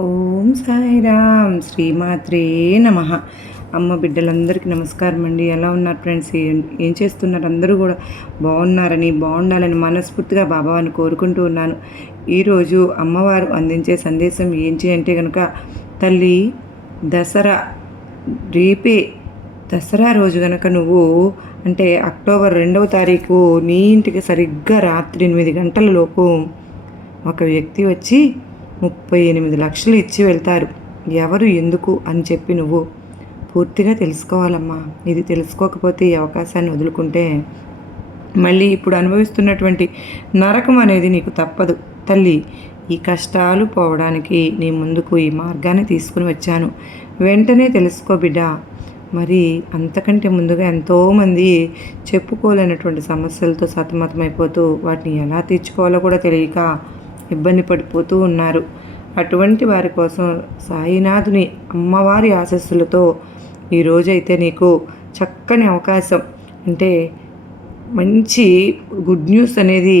ఓం సాయిరామ్ శ్రీమాత్రే నమ. అమ్మ బిడ్డలందరికీ నమస్కారం అండి. ఎలా ఉన్నారు ఫ్రెండ్స్? ఏం చేస్తున్నారు? అందరూ కూడా బాగుండాలని మనస్ఫూర్తిగా బాబావాన్ని కోరుకుంటూ ఉన్నాను. ఈరోజు అమ్మవారు అందించే సందేశం ఏంటి అంటే కనుక, తల్లి రేపే దసరా రోజు కనుక నువ్వు అంటే అక్టోబర్ 2వ తారీఖు నీ ఇంటికి సరిగ్గా రాత్రి 8 గంటల లోపు ఒక వ్యక్తి వచ్చి 38 లక్షలు ఇచ్చి వెళ్తారు. ఎవరు, ఎందుకు అని చెప్పి నువ్వు పూర్తిగా తెలుసుకోవాలమ్మా. ఇది తెలుసుకోకపోతే ఈ అవకాశాన్ని వదులుకుంటే మళ్ళీ ఇప్పుడు అనుభవిస్తున్నటువంటి నరకం అనేది నీకు తప్పదు. తల్లి, ఈ కష్టాలు పోవడానికి నీ ముందుకు ఈ మార్గాన్ని తీసుకుని వచ్చాను. వెంటనే తెలుసుకో బిడ్డ. మరి అంతకంటే ముందుగా ఎంతోమంది చెప్పుకోలేనటువంటి సమస్యలతో సతమతమైపోతూ వాటిని ఎలా తీర్చుకోవాలో కూడా తెలియక ఇబ్బంది పడిపోతూ ఉన్నారు. అటువంటి వారి కోసం సాయినాథుని అమ్మవారి ఆశస్సులతో ఈరోజైతే నీకు చక్కని అవకాశం, అంటే మంచి గుడ్ న్యూస్ అనేది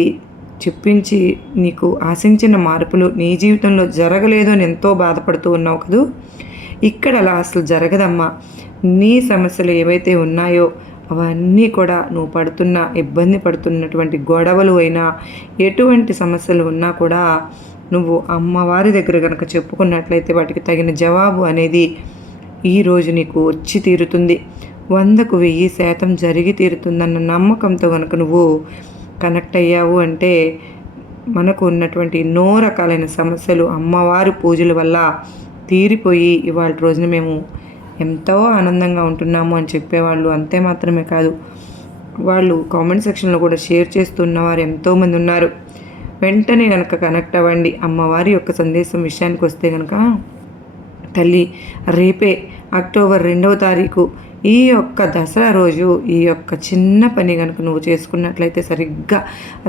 చెప్పించి నీకు ఆశించిన మార్పులు నీ జీవితంలో జరగలేదు అని ఎంతో బాధపడుతూ ఉన్నావు కదూ. ఇక్కడ అలా అసలు జరగదమ్మా. నీ సమస్యలు ఏవైతే ఉన్నాయో అవన్నీ కూడా నువ్వు ఇబ్బంది పడుతున్నటువంటి గొడవలు అయినా, ఎటువంటి సమస్యలు ఉన్నా కూడా నువ్వు అమ్మవారి దగ్గర కనుక చెప్పుకున్నట్లయితే వాటికి తగిన జవాబు అనేది ఈరోజు నీకు వచ్చి తీరుతుంది. 100కు 1000% జరిగి తీరుతుందన్న నమ్మకంతో కనుక నువ్వు కనెక్ట్ అయ్యావు అంటే మనకు ఉన్నటువంటి ఎన్నో రకాలైన సమస్యలు అమ్మవారి పూజల వల్ల తీరిపోయి ఇవాళ రోజున మేము ఎంతో ఆనందంగా ఉంటున్నాము అని చెప్పేవాళ్ళు అంతే మాత్రమే కాదు, వాళ్ళు కామెంట్ సెక్షన్లో కూడా షేర్ చేస్తున్నవారు ఎంతోమంది ఉన్నారు. వెంటనే కనుక కనెక్ట్ అవ్వండి. అమ్మవారి యొక్క సందేశం విషయానికి వస్తే కనుక, తల్లి రేపే అక్టోబర్ 2వ తారీఖు ఈ యొక్క దసరా రోజు ఈ యొక్క చిన్న పని కనుక నువ్వు చేసుకున్నట్లయితే సరిగ్గా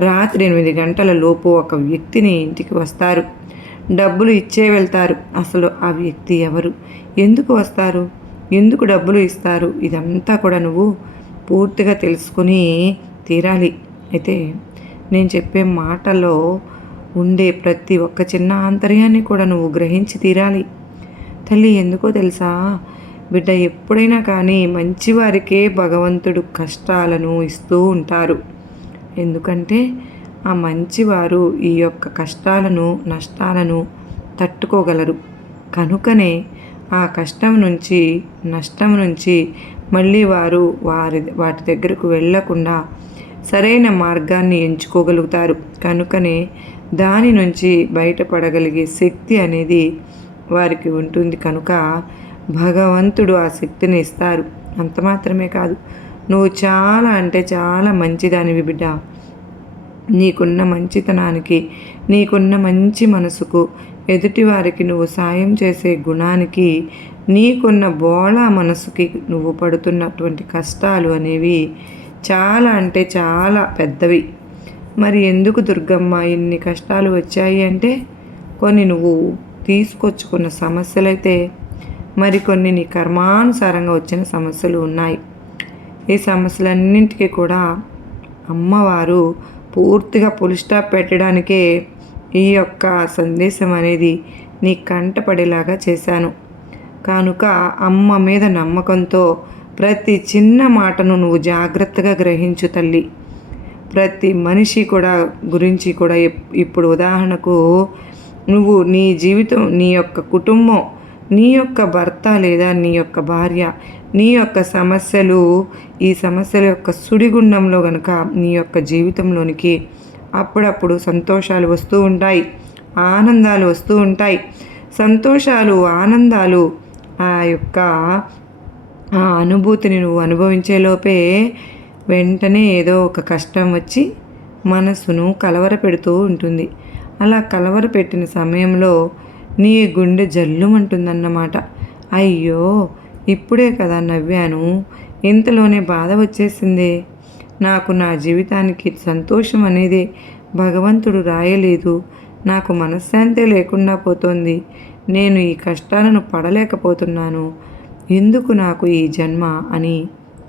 రాత్రి 8 గంటల లోపు ఒక వ్యక్తిని ఇంటికి వస్తారు, డబ్బులు ఇచ్చే వెళ్తారు. అసలు ఆ వ్యక్తి ఎవరు, ఎందుకు వస్తారు, ఎందుకు డబ్బులు ఇస్తారు, ఇదంతా కూడా నువ్వు పూర్తిగా తెలుసుకుని తీరాలి. అయితే నేను చెప్పే మాటల్లో ఉండే ప్రతి ఒక్క చిన్న ఆంతర్యాన్ని కూడా నువ్వు గ్రహించి తీరాలి. తల్లి, ఎందుకో తెలుసా బిడ్డ, ఎప్పుడైనా కానీ మంచివారికే భగవంతుడు కష్టాలను ఇస్తూ ఉంటారు. ఎందుకంటే ఆ మంచివారు ఈ యొక్క కష్టాలను నష్టాలను తట్టుకోగలరు. కనుకనే ఆ కష్టం నుంచి నష్టం నుంచి మళ్ళీ వారు వాటి దగ్గరకు వెళ్ళకుండా సరైన మార్గాన్ని ఎంచుకోగలుగుతారు. కనుకనే దాని నుంచి బయటపడగలిగే శక్తి అనేది వారికి ఉంటుంది. కనుక భగవంతుడు ఆ శక్తిని ఇస్తారు. అంత మాత్రమే కాదు, నువ్వు చాలా అంటే చాలా మంచిదానివి బిడ్డ. నీకున్న మంచితనానికి, నీకున్న మంచి మనసుకు, ఎదుటివారికి నువ్వు సాయం చేసే గుణానికి, నీకున్న బోళా మనసుకి నువ్వు పడుతున్నటువంటి కష్టాలు అనేవి చాలా అంటే చాలా పెద్దవి. మరి ఎందుకు దుర్గమ్మ ఇన్ని కష్టాలు వచ్చాయి అంటే, కొన్ని నువ్వు తీసుకొచ్చుకున్న సమస్యలైతే, మరికొన్ని నీ కర్మానుసారంగా వచ్చిన సమస్యలు ఉన్నాయి. ఈ సమస్యలన్నింటికీ కూడా అమ్మవారు పూర్తిగా ఫుల్ స్టాప్ పెట్టడానికే ఈ యొక్క సందేశం అనేది నీ కంటపడేలాగా చేశాను. కనుక అమ్మ మీద నమ్మకంతో ప్రతి చిన్న మాటను నువ్వు జాగ్రత్తగా గ్రహించు తల్లి. ప్రతి మనిషి కూడా గురించి కూడా ఇప్పుడు ఉదాహరణకు నువ్వు నీ జీవితం, నీ యొక్క కుటుంబం, నీ యొక్క భర్త లేదా నీ యొక్క భార్య, నీ యొక్క సమస్యలు, ఈ సమస్యల యొక్క సుడిగుండంలో కనుక నీ యొక్క జీవితంలోనికి అప్పుడప్పుడు సంతోషాలు వస్తూ ఉంటాయి, ఆనందాలు వస్తూ ఉంటాయి. సంతోషాలు, ఆనందాలు, ఆ యొక్క ఆ అనుభూతిని నువ్వు అనుభవించేలోపే వెంటనే ఏదో ఒక కష్టం వచ్చి మనసును కలవరపెడుతూ ఉంటుంది. అలా కలవరపెట్టిన సమయంలో నీ గుండె జల్లుమంటుందన్నమాట. అయ్యో, ఇప్పుడే కదా నవ్వాను, ఇంతలోనే బాధ వచ్చేసిందే. నాకు నా జీవితానికి సంతోషం అనేది భగవంతుడు రాయలేదు. నాకు మనశ్శాంతి లేకుండా పోతోంది. నేను ఈ కష్టాలను పడలేకపోతున్నాను. ఎందుకు నాకు ఈ జన్మ అని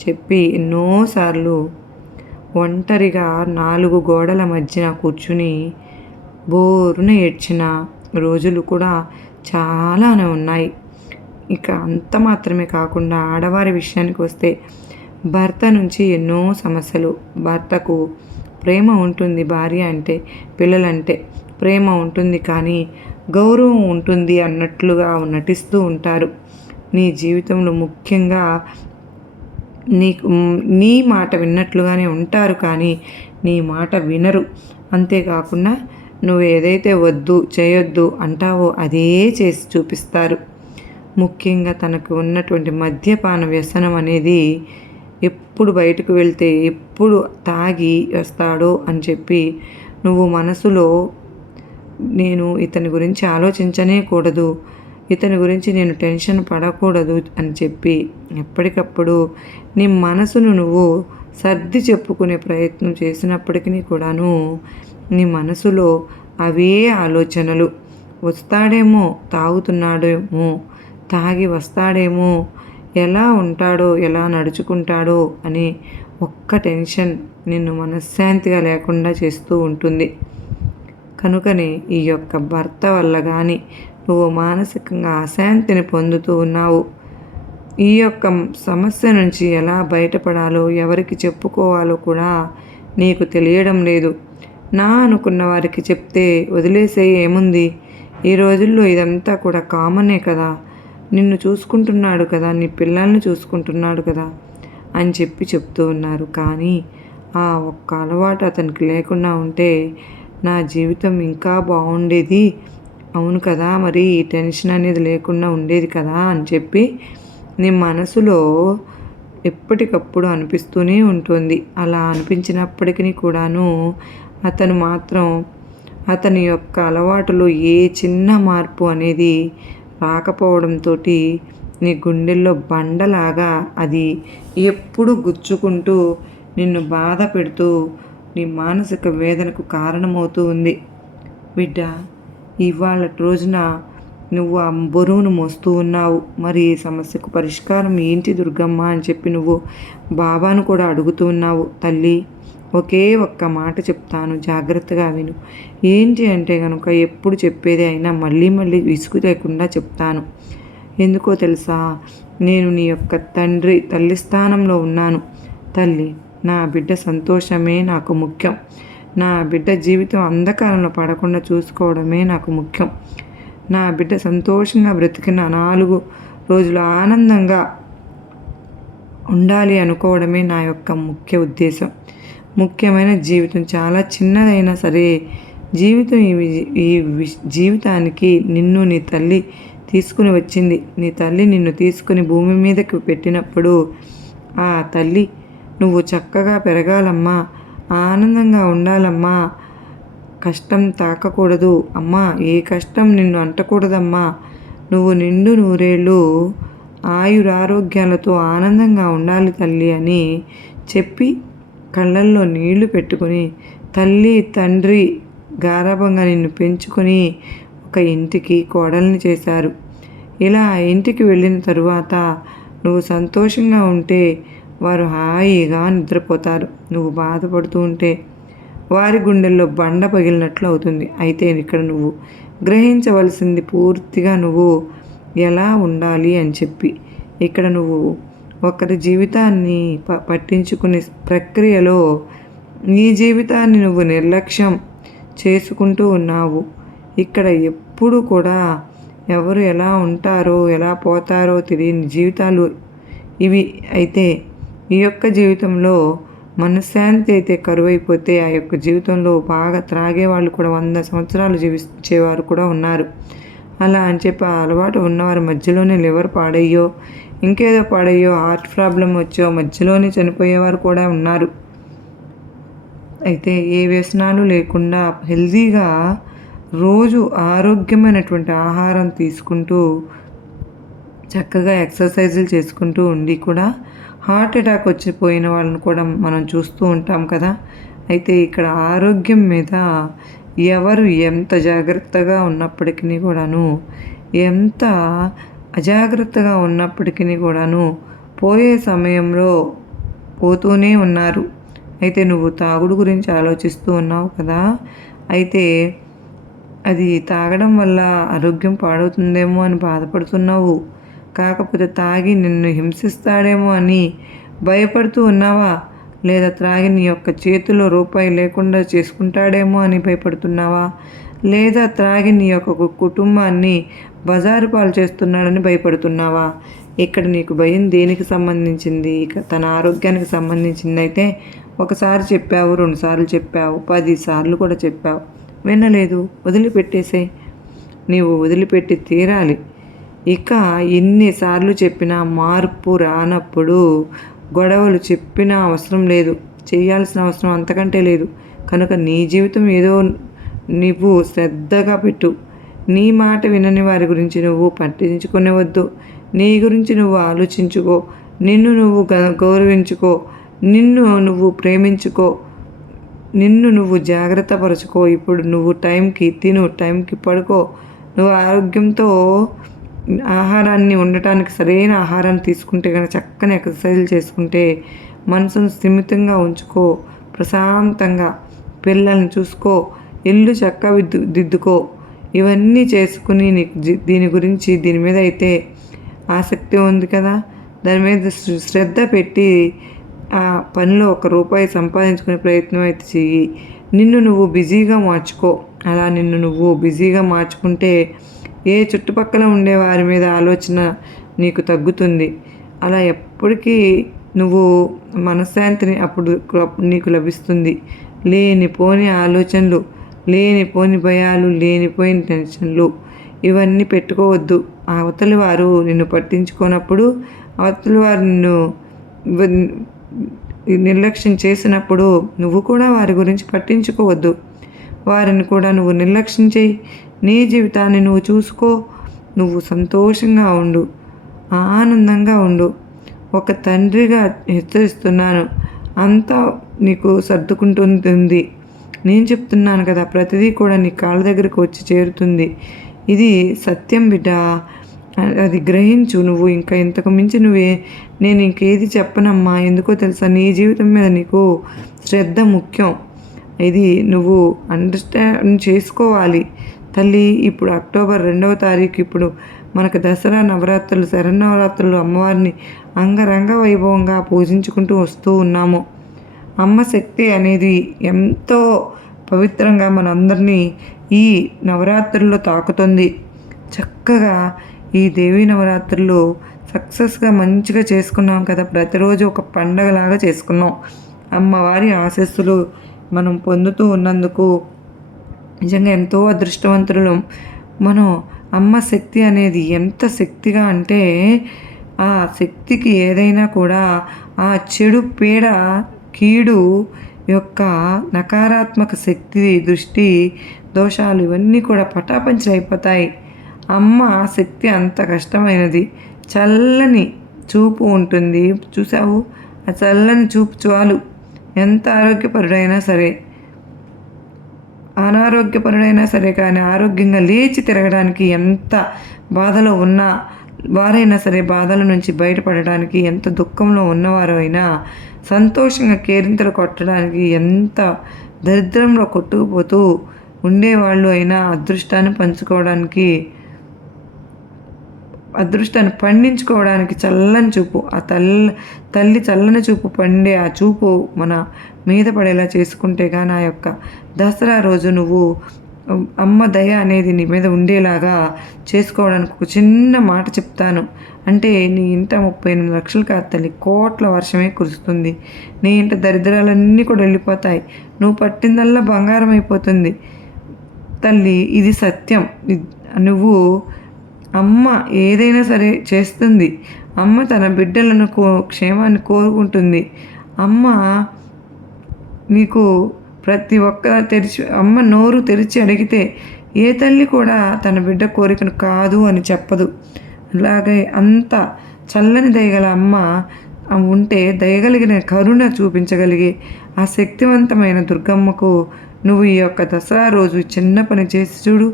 చెప్పి ఎన్నోసార్లు ఒంటరిగా 4 గోడల మధ్యన కూర్చుని బోరున ఏడ్చిన రోజులు కూడా చాలానే ఉన్నాయి. ఇక అంత మాత్రమే కాకుండా ఆడవారి విషయానికి వస్తే భర్త నుంచి ఎన్నో సమస్యలు. భర్తకు ప్రేమ ఉంటుంది, భార్య అంటే, పిల్లలంటే ప్రేమ ఉంటుంది, కానీ గౌరవం ఉంటుంది అన్నట్లుగా నటిస్తూ ఉంటారు. నీ జీవితంలో ముఖ్యంగా నీకు నీ మాట విన్నట్లుగానే ఉంటారు, కానీ నీ మాట వినరు. అంతేకాకుండా నువ్వు ఏదైతే వద్దు చేయొద్దు అంటావో అదే చేసి చూపిస్తారు. ముఖ్యంగా తనకు ఉన్నటువంటి మద్యపాన వ్యసనం అనేది ఎప్పుడు బయటకు వెళ్తే ఎప్పుడు తాగి వస్తాడో అని చెప్పి నువ్వు మనసులో నేను ఇతని గురించి ఆలోచించనే కూడదు, ఇతని గురించి నేను టెన్షన్ పడకూడదు అని చెప్పి ఎప్పటికప్పుడు నీ మనసును నువ్వు సర్ది చెప్పుకునే ప్రయత్నం చేసినప్పటికీ కూడాను నీ మనసులో అవే ఆలోచనలు. వస్తాడేమో, తాగుతున్నాడేమో, తాగి వస్తాడేమో, ఎలా ఉంటాడో, ఎలా నడుచుకుంటాడో అని ఒక్క టెన్షన్ నిన్ను మనశ్శాంతిగా లేకుండా చేస్తూ ఉంటుంది. కనుకనే ఈ యొక్క భర్త వల్ల కానీ నువ్వు మానసికంగా అశాంతిని పొందుతూ ఉన్నావు. ఈ యొక్క సమస్య నుంచి ఎలా బయటపడాలో, ఎవరికి చెప్పుకోవాలో కూడా నీకు తెలియడం లేదు. నా అనుకున్న వారికి చెప్తే వదిలేసే ఏముంది, ఈ రోజుల్లో ఇదంతా కూడా కామనే కదా, నిన్ను చూసుకుంటున్నాడు కదా, నీ పిల్లల్ని చూసుకుంటున్నాడు కదా అని చెప్పి చెప్తూ ఉన్నారు. కానీ ఆ ఒక్క అలవాటు అతనికి లేకుండా ఉంటే నా జీవితం ఇంకా బాగుండేది, అవును కదా, మరి ఈ టెన్షన్ అనేది లేకుండా ఉండేది కదా అని చెప్పి నీ మనసులో ఎప్పటికప్పుడు అనిపిస్తూనే ఉంటుంది. అలా అనిపించినప్పటికీ కూడాను అతను మాత్రం అతని యొక్క అలవాటులో ఏ చిన్న మార్పు అనేది రాకపోవడంతో నీ గుండెల్లో బండలాగా అది ఎప్పుడు గుచ్చుకుంటూ నిన్ను బాధ పెడుతూ నీ మానసిక వేదనకు కారణమవుతూ ఉంది. బిడ్డ, ఇవాళ రోజున నువ్వు ఆ బరువును మోస్తూ ఉన్నావు. మరి ఈ సమస్యకు పరిష్కారం ఏంటి దుర్గమ్మ అని చెప్పి నువ్వు బాబాను కూడా అడుగుతూ ఉన్నావు. తల్లి, ఒకే ఒక్క మాట చెప్తాను, జాగ్రత్తగా విను. ఏంటి అంటే కనుక ఎప్పుడు చెప్పేది అయినా మళ్ళీ మళ్ళీ విసుగు లేకుండా చెప్తాను. ఎందుకో తెలుసా, నేను నీ యొక్క తల్లి స్థానంలో ఉన్నాను. తల్లి, నా బిడ్డ సంతోషమే నాకు ముఖ్యం. నా బిడ్డ జీవితం అంధకారంలో పడకుండా చూసుకోవడమే నాకు ముఖ్యం. నా బిడ్డ సంతోషంగా బ్రతికిన 4 రోజులు ఆనందంగా ఉండాలి అనుకోవడమే నా యొక్క ముఖ్య ఉద్దేశం. ముఖ్యమైన జీవితం చాలా చిన్నదైనా సరే జీవితం ఈ జీవితానికి నిన్ను నీ తల్లి తీసుకుని వచ్చింది. నీ తల్లి నిన్ను తీసుకుని భూమి మీదకి పెట్టినప్పుడు ఆ తల్లి నువ్వు చక్కగా పెరగాలమ్మా, ఆనందంగా ఉండాలమ్మా, కష్టం తాకకూడదు అమ్మా, ఏ కష్టం నిన్ను అంటకూడదమ్మా, నువ్వు నిండు నూరేళ్ళు ఆయురారోగ్యాలతో ఆనందంగా ఉండాలి తల్లి అని చెప్పి కళ్ళల్లో నీళ్లు పెట్టుకొని తల్లి తండ్రి గారాబంగా నిన్ను పెంచుకొని ఒక ఇంటికి కోడల్ని చేశారు. ఇలా ఇంటికి వెళ్ళిన తరువాత నువ్వు సంతోషంగా ఉంటే వారు హాయిగా నిద్రపోతారు. నువ్వు బాధపడుతూ ఉంటే వారి గుండెల్లో బండ పగిలినట్లు అవుతుంది. అయితే ఇక్కడ నువ్వు గ్రహించవలసింది పూర్తిగా నువ్వు ఎలా ఉండాలి అని చెప్పి. ఇక్కడ నువ్వు ఒకరి జీవితాన్ని పట్టించుకునే ప్రక్రియలో నీ జీవితాన్ని నువ్వు నిర్లక్ష్యం చేసుకుంటూ ఉన్నావు. ఇక్కడ ఎప్పుడు కూడా ఎవరు ఎలా ఉంటారో ఎలా పోతారో తెలియని జీవితాలు ఇవి. అయితే ఈ యొక్క జీవితంలో మనశ్శాంతి అయితే కరువైపోతే ఆ యొక్క జీవితంలో బాగా త్రాగే వాళ్ళు కూడా 100 సంవత్సరాలు జీవించేవారు కూడా ఉన్నారు. అలా అని చెప్పి ఆ అలవాటు ఉన్నవారు మధ్యలోనే లివర్ పాడయ్యో, ఇంకేదో పాడయ్యో, హార్ట్ ప్రాబ్లం వచ్చో మధ్యలోనే చనిపోయేవారు కూడా ఉన్నారు. అయితే ఏ వ్యసనాలు లేకుండా హెల్తీగా రోజు ఆరోగ్యమైనటువంటి ఆహారం తీసుకుంటూ చక్కగా ఎక్సర్సైజులు చేసుకుంటూ ఉండి కూడా హార్ట్ అటాక్ వచ్చిపోయిన వాళ్ళని కూడా మనం చూస్తూ ఉంటాం కదా. అయితే ఇక్కడ ఆరోగ్యం మీద ఎవరు ఎంత జాగ్రత్తగా ఉన్నప్పటికీ కూడాను, ఎంత అజాగ్రత్తగా ఉన్నప్పటికీ కూడాను పోయే సమయంలో పోతూనే ఉన్నారు. అయితే నువ్వు తాగుడు గురించి ఆలోచిస్తూ ఉన్నావు కదా. అయితే అది తాగడం వల్ల ఆరోగ్యం పాడవుతుందేమో అని బాధపడుతున్నావు. కాకపోతే తాగి నిన్ను హింసిస్తాడేమో అని భయపడుతూ ఉన్నావా? లేదా త్రాగి నీ యొక్క చేతిలో రూపాయి లేకుండా చేసుకుంటాడేమో అని భయపడుతున్నావా? లేదా త్రాగి నీ యొక్క కుటుంబాన్ని బజారు పాలు చేస్తున్నాడని భయపడుతున్నావా? ఇక్కడ నీకు భయం దేనికి సంబంధించింది? ఇక తన ఆరోగ్యానికి సంబంధించిందైతే ఒకసారి చెప్పావు, 2 సార్లు చెప్పావు, 10 సార్లు కూడా చెప్పావు, వినలేదు. వదిలిపెట్టేసే. నీవు వదిలిపెట్టి తీరాలి. ఇక ఎన్నిసార్లు చెప్పినా మార్పు రానప్పుడు గొడవలు చెప్పినా అవసరం లేదు, చేయాల్సిన అవసరం అంతకంటే లేదు. కనుక నీ జీవితం ఏదో నువ్వు శ్రద్ధగా పెట్టు. నీ మాట వినని వారి గురించి నువ్వు పట్టించుకునేవద్దు. నీ గురించి నువ్వు ఆలోచించుకో. నిన్ను నువ్వు గౌరవించుకో. నిన్ను నువ్వు ప్రేమించుకో. నిన్ను నువ్వు జాగ్రత్త పరుచుకో. ఇప్పుడు నువ్వు టైంకి తిను, టైంకి పడుకో. నువ్వు ఆరోగ్యంతో ఆహారాన్ని ఉండటానికి సరైన ఆహారాన్ని తీసుకుంటే కనుక చక్కని ఎక్సర్సైజులు చేసుకుంటే మనసును స్థిమితంగా ఉంచుకో. ప్రశాంతంగా పిల్లల్ని చూసుకో. ఇల్లు చక్కగా దిద్దుకో. ఇవన్నీ చేసుకుని నీకు దీని మీద అయితే ఆసక్తి ఉంది కదా, దాని మీద శ్రద్ధ పెట్టి ఆ పనిలో ₹1 సంపాదించుకునే ప్రయత్నం అయితే చెయ్యి. నిన్ను నువ్వు బిజీగా మార్చుకో. అలా నిన్ను నువ్వు బిజీగా మార్చుకుంటే ఏ చుట్టుపక్కల ఉండే వారి మీద ఆలోచన నీకు తగ్గుతుంది. అలా ఎప్పటికీ నువ్వు మనశ్శాంతిని అప్పుడు నీకు లభిస్తుంది. లేనిపోని ఆలోచనలు, లేనిపోని భయాలు, లేనిపోయిన టెన్షన్లు ఇవన్నీ పెట్టుకోవద్దు. అవతలి వారు నిన్ను పట్టించుకోనప్పుడు, అవతలి వారు నిన్ను నిర్లక్ష్యం చేసినప్పుడు నువ్వు కూడా వారి గురించి పట్టించుకోవద్దు. వారిని కూడా నువ్వు నిర్లక్ష్యం చేయి. నీ జీవితాన్ని నువ్వు చూసుకో. నువ్వు సంతోషంగా ఉండు, ఆనందంగా ఉండు. ఒక తండ్రిగా హెచ్చరిస్తున్నాను. అంతా నీకు సర్దుకుంటుంది. నేను చెప్తున్నాను కదా, ప్రతిదీ కూడా నీ కాళ్ళ దగ్గరకు వచ్చి చేరుతుంది. ఇది సత్యం బిడ్డ. అది గ్రహించు. నువ్వు ఇంకా ఇంతకు మించి నేను ఇంకేది చెప్పనమ్మా. ఎందుకో తెలుసా, నీ జీవితం మీద నీకు శ్రద్ధ ముఖ్యం. ఇది నువ్వు అండర్స్టాండ్ చేసుకోవాలి తల్లి. ఇప్పుడు అక్టోబర్ 2వ తారీఖు, ఇప్పుడు మనకు దసరా నవరాత్రులు, శరన్నవరాత్రులు అమ్మవారిని అంగరంగ వైభవంగా పూజించుకుంటూ వస్తూ ఉన్నాము. అమ్మ శక్తి అనేది ఎంతో పవిత్రంగా మనందరినీ ఈ నవరాత్రుల్లో తాకుతుంది. చక్కగా ఈ దేవీ నవరాత్రులు సక్సెస్గా మంచిగా చేసుకున్నాం కదా. ప్రతిరోజు ఒక పండగలాగా చేసుకున్నాం. అమ్మవారి ఆశీస్సులు మనం పొందుతూ ఉన్నందుకు నిజంగా ఎంతో అదృష్టవంతులు. మనం అమ్మ శక్తి అనేది ఎంత శక్తిగా అంటే, ఆ శక్తికి ఏదైనా కూడా ఆ చెడు పీడ, కీడు యొక్క నకారాత్మక శక్తి, దృష్టి దోషాలు ఇవన్నీ కూడా పటాపంచలైపోతాయి. అమ్మ శక్తి అంత కష్టమైనది. చల్లని చూపు ఉంటుంది. చూసావు, ఆ చల్లని చూపు చాలు. ఎంత ఆరోగ్యపరుడైనా సరే, అనారోగ్యపరుడైనా సరే, కానీ ఆరోగ్యంగా లేచి తిరగడానికి, ఎంత బాధలో ఉన్నా వారైనా సరే బాధల నుంచి బయటపడడానికి, ఎంత దుఃఖంలో ఉన్నవారు అయినా సంతోషంగా కేరింతలు కొట్టడానికి, ఎంత దరిద్రంలో కొట్టుకుపోతూ ఉండేవాళ్ళు అయినా అదృష్టాన్ని పండించుకోవడానికి చల్లని చూపు, ఆ తల్లి చల్లని చూపు పండే ఆ చూపు మన మీద పడేలా చేసుకుంటే కానీ ఆ యొక్క దసరా రోజు నువ్వు అమ్మ దయ అనేది నీ మీద ఉండేలాగా చేసుకోవడానికి ఒక చిన్న మాట చెప్తాను. అంటే నీ ఇంట 38 లక్షలు కాదు తల్లి, కోట్ల వర్షమే కురుస్తుంది. నీ ఇంట దరిద్రాలన్నీ కూడా వెళ్ళిపోతాయి. నువ్వు పట్టిందల్లా బంగారం అయిపోతుంది తల్లి. ఇది సత్యం. నువ్వు అమ్మ ఏదైనా సరే చేస్తుంది. అమ్మ తన బిడ్డలను క్షేమాన్ని కోరుకుంటుంది. అమ్మ నీకు ప్రతి ఒక్క అమ్మ నోరు తెరిచి అడిగితే ఏ తల్లి కూడా తన బిడ్డ కోరికను కాదు అని చెప్పదు. అలాగే అంత చల్లని దయగల అమ్మ ఉంటే, దయగలిగిన కరుణ చూపించగలిగే ఆ శక్తివంతమైన దుర్గమ్మకు నువ్వు ఈ యొక్క దసరా రోజు చిన్న పని చేసి చూడు.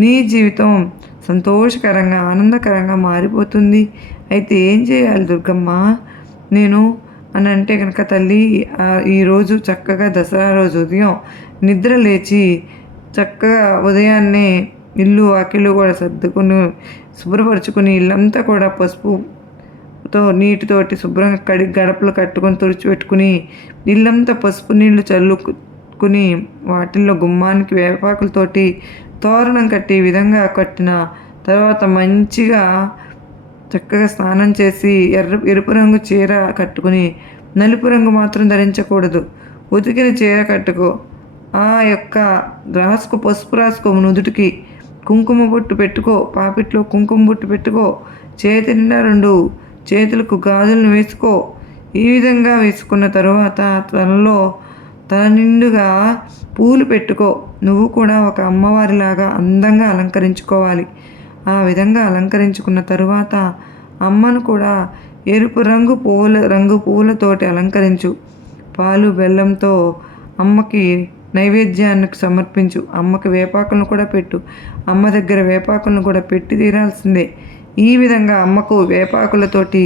నీ జీవితం సంతోషకరంగా, ఆనందకరంగా మారిపోతుంది. అయితే ఏం చేయాలి దుర్గమ్మ నేను అని అంటే కనుక తల్లి, ఈరోజు చక్కగా దసరా రోజు ఉదయం నిద్ర లేచి చక్కగా ఉదయాన్నే ఇల్లు వాకిళ్ళు కూడా సర్దుకుని శుభ్రపరుచుకుని ఇల్లంతా కూడా పసుపుతో నీటితోటి శుభ్రంగా కడిగి గడపలు కట్టుకొని తుడిచిపెట్టుకుని ఇల్లంతా పసుపు నీళ్లు చల్లుకుని వాటిల్లో గుమ్మానికి వేపాకులతోటి తోరణం కట్టి ఈ విధంగా కట్టిన తర్వాత మంచిగా చక్కగా స్నానం చేసి ఎరుపు రంగు చీర కట్టుకుని నలుపు రంగు మాత్రం ధరించకూడదు. ఉతికిన చీర కట్టుకో. ఆ యొక్క పసుపు రాసుకో. నుదుటికి కుంకుమ బొట్టు పెట్టుకో. పాపిట్లో కుంకుమ బొట్టు పెట్టుకో. చేతి నిండా 2 చేతులకు గాజులను వేసుకో. ఈ విధంగా వేసుకున్న తరువాత తల నిండుగా పూలు పెట్టుకో. నువ్వు కూడా ఒక అమ్మవారిలాగా అందంగా అలంకరించుకోవాలి. ఆ విధంగా అలంకరించుకున్న తరువాత అమ్మను కూడా ఎరుపు రంగు పువ్వులతోటి అలంకరించు. పాలు బెల్లంతో అమ్మకి నైవేద్యానికి సమర్పించు. అమ్మకి వేపాకులను కూడా పెట్టు. అమ్మ దగ్గర వేపాకులను కూడా పెట్టి తీరాల్సిందే. ఈ విధంగా అమ్మకు వేపాకులతోటి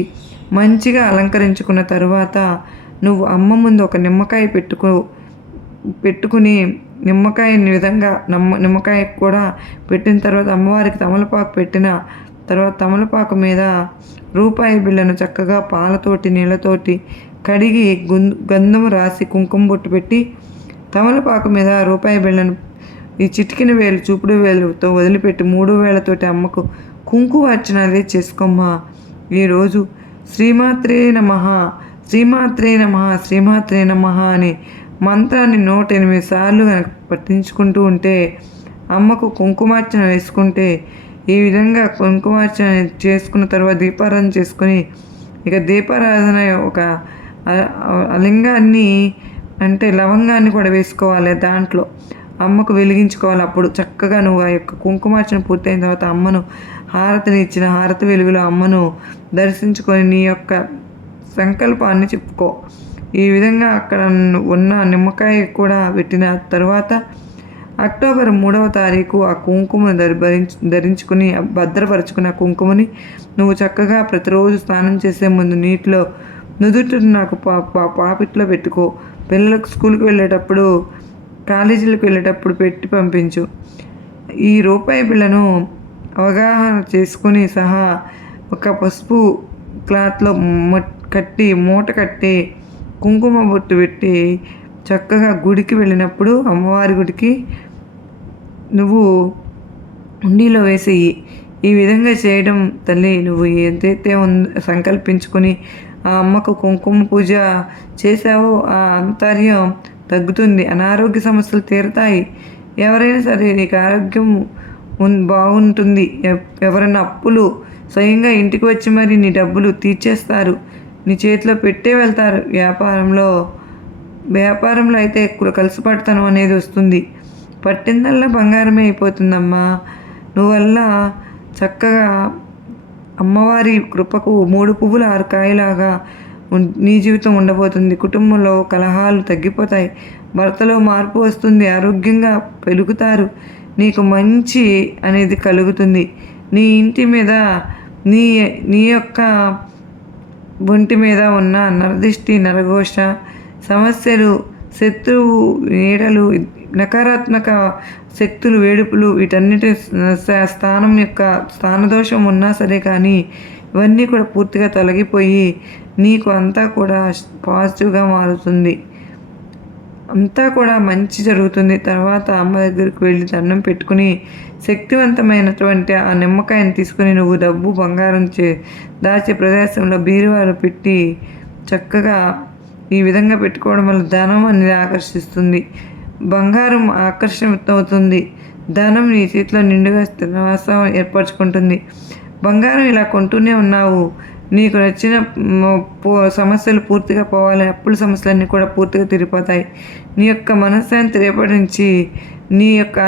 మంచిగా అలంకరించుకున్న తరువాత నువ్వు అమ్మ ముందు ఒక నిమ్మకాయ పెట్టుకుని నిమ్మకాయని విధంగా నిమ్మకాయ కూడా పెట్టిన తర్వాత అమ్మవారికి తమలపాకు పెట్టిన తర్వాత తమలపాకు మీద రూపాయి బిళ్ళను చక్కగా పాలతోటి నీళ్ళతోటి కడిగి గంధము రాసి కుంకుమ బొట్టు పెట్టి తమలపాకు మీద రూపాయి బిళ్ళను ఈ చిటికిన వేలు చూపుడు వేలుతో వదిలిపెట్టి 3 వేలతోటి అమ్మకు కుంకుమార్చన అనేది చేసుకోమ్మా. ఈరోజు శ్రీమాత్రే నమః శ్రీమాత్రే నమః శ్రీమాత్రే నమః అని మంత్రాన్ని 108 సార్లు పట్టించుకుంటూ ఉంటే అమ్మకు కుంకుమార్చన వేసుకుంటే ఈ విధంగా కుంకుమార్చన చేసుకున్న తర్వాత దీపారాధన చేసుకొని ఇక దీపారాధన ఒక లింగాన్ని అంటే లవంగాన్ని కూడా వేసుకోవాలి. దాంట్లో అమ్మకు వెలిగించుకోవాలి. అప్పుడు చక్కగా నువ్వు ఆ యొక్క కుంకుమార్చన పూర్తయిన తర్వాత అమ్మను హారతిని ఇచ్చిన హారతి వెలుగులో అమ్మను దర్శించుకొని నీ యొక్క సంకల్పాన్ని చెప్పుకో. ఈ విధంగా అక్కడ ఉన్న నిమ్మకాయ కూడా పెట్టిన తర్వాత అక్టోబర్ 3వ తారీఖు ఆ కుంకుమను ధరించుకుని భద్రపరుచుకున్న కుంకుమని నువ్వు చక్కగా ప్రతిరోజు స్నానం చేసే ముందు నీటిలో నుదుటి నాకు పాపిట్లో పెట్టుకో. పిల్లలకు స్కూల్కి వెళ్ళేటప్పుడు కాలేజీలకు వెళ్ళేటప్పుడు పెట్టి పంపించు. ఈ రూపాయి బిళ్ళను అవగాహన చేసుకుని సహా ఒక పసుపు క్లాత్లో మూట కట్టి కుంకుమ బొట్టు పెట్టి చక్కగా గుడికి వెళ్ళినప్పుడు అమ్మవారి గుడికి నువ్వు ఉండిలో వేసేయి. ఈ విధంగా చేయడం తల్లి నువ్వు ఏదైతే సంకల్పించుకొని ఆ అమ్మకు కుంకుమ పూజ చేసావో ఆ అంతర్యం తగ్గుతుంది. అనారోగ్య సమస్యలు తీరుతాయి. ఎవరైనా సరే నీకు ఆరోగ్యం బాగుంటుంది. ఎవరైనా అప్పులు స్వయంగా ఇంటికి వచ్చి మరి నీ డబ్బులు తీర్చేస్తారు. నీ చేతిలో పెట్టే వెళ్తారు. వ్యాపారంలో అయితే కలిసిపడతనం అనేది వస్తుంది. పట్టిందల్లా బంగారమే అయిపోతుందమ్మా. నువ్వల్ల చక్కగా అమ్మవారి కృపకు 3 పువ్వులు 6 కాయలాగా నీ జీవితం ఉండబోతుంది. కుటుంబంలో కలహాలు తగ్గిపోతాయి. భర్తలో మార్పు వస్తుంది. ఆరోగ్యంగా పెరుగుతారు. నీకు మంచి అనేది కలుగుతుంది. నీ ఇంటి మీద నీ యొక్క ఒంటి మీద ఉన్న నరదిష్టి నరఘోష సమస్యలు శత్రువు నీడలు నకారాత్మక శక్తులు వేడుపులు వీటన్నిటి స్థానదోషం ఉన్నా సరే కానీ ఇవన్నీ కూడా పూర్తిగా తొలగిపోయి నీకు అంతా కూడా పాజిటివ్గా మారుతుంది. అంతా కూడా మంచి జరుగుతుంది. తర్వాత అమ్మ దగ్గరికి వెళ్ళి దండం పెట్టుకుని శక్తివంతమైనటువంటి ఆ నిమ్మకాయని తీసుకుని నువ్వు డబ్బు బంగారం దాచే ప్రదేశంలో బీరువాలో పెట్టి చక్కగా ఈ విధంగా పెట్టుకోవడం వల్ల ధనం అనేది ఆకర్షిస్తుంది. బంగారం ఆకర్షితమవుతుంది. ధనం నీ చేతిలో నిండుగా స్థిరవాసం ఏర్పరచుకుంటుంది. బంగారం ఇలా కొంటూనే ఉన్నావు. నీకు నచ్చిన సమస్యలు పూర్తిగా పోవాలి. అప్పుల సమస్యలన్నీ కూడా పూర్తిగా తీరిపోతాయి. నీ యొక్క మనశ్శాంతి రేపటి నుంచి నీ యొక్క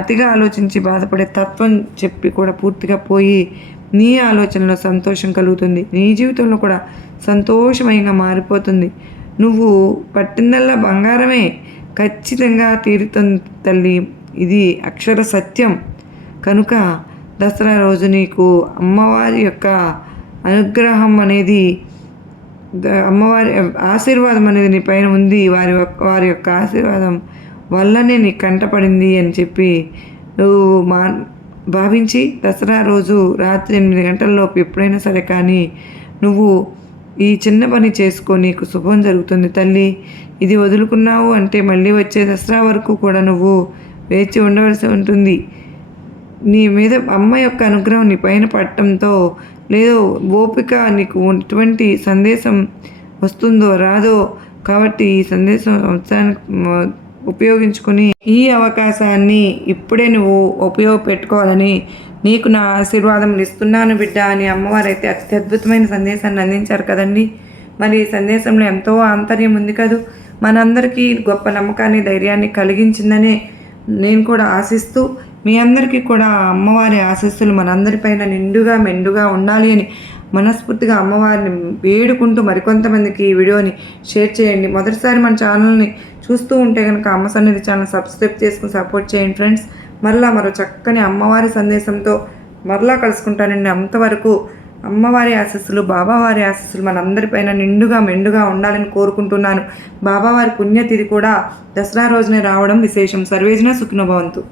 అతిగా ఆలోచించి బాధపడే తత్వం చెప్పి కూడా పూర్తిగా పోయి నీ ఆలోచనలో సంతోషం కలుగుతుంది. నీ జీవితంలో కూడా సంతోషమయంగా మారిపోతుంది. నువ్వు పట్టిందల్లా బంగారమే ఖచ్చితంగా తీరుతుంది తల్లి. ఇది అక్షర సత్యం. కనుక దసరా రోజు నీకు అమ్మవారి యొక్క అనుగ్రహం అనేది అమ్మవారి ఆశీర్వాదం అనేది నీ పైన ఉంది. వారి యొక్క ఆశీర్వాదం వల్లనే నీ కంటపడింది అని చెప్పి నువ్వు భావించి దసరా రోజు రాత్రి 8 గంటలలోపు ఎప్పుడైనా సరే కానీ నువ్వు ఈ చిన్న పని చేసుకో, నీకు శుభం జరుగుతుంది తల్లి. ఇది వదులుకున్నావు అంటే మళ్ళీ వచ్చే దసరా వరకు కూడా నువ్వు వేచి ఉండవలసి ఉంటుంది. నీ మీద అమ్మ యొక్క అనుగ్రహం నీ పైన పడటంతో లేదో ఓపిక నీకు ఎటువంటి సందేశం వస్తుందో రాదో, కాబట్టి ఈ సందేశం సంవత్సరానికి ఉపయోగించుకుని ఈ అవకాశాన్ని ఇప్పుడే నువ్వు ఉపయోగపెట్టుకోవాలని నీకు నా ఆశీర్వాదములు ఇస్తున్నాను బిడ్డ అని అమ్మవారైతే అత్యద్భుతమైన సందేశాన్ని అందించారు కదండి. మరి ఈ సందేశంలో ఎంతో ఆంతర్యం ఉంది కదూ. మనందరికీ గొప్ప నమ్మకాన్ని ధైర్యాన్ని కలిగించిందనే నేను కూడా ఆశిస్తూ మీ అందరికీ కూడా అమ్మవారి ఆశీస్సులు మనందరిపైన నిండుగా మెండుగా ఉండాలి అని మనస్ఫూర్తిగా అమ్మవారిని వేడుకుంటూ మరికొంతమందికి ఈ వీడియోని షేర్ చేయండి. మొదటిసారి మన ఛానల్ని చూస్తూ ఉంటే కనుక అమ్మ సన్నిధి ఛానల్ సబ్స్క్రైబ్ చేసుకుని సపోర్ట్ చేయండి ఫ్రెండ్స్. మరలా మరో చక్కని అమ్మవారి సందేశంతో మరలా కలుసుకుంటానండి. అంతవరకు అమ్మవారి ఆశీస్సులు బాబావారి ఆశీస్సులు మనందరిపైన నిండుగా మెండుగా ఉండాలని కోరుకుంటున్నాను. బాబావారి పుణ్యతిథి కూడా దసరా రోజునే రావడం విశేషం. సర్వేజన సుఖినో భవంతు.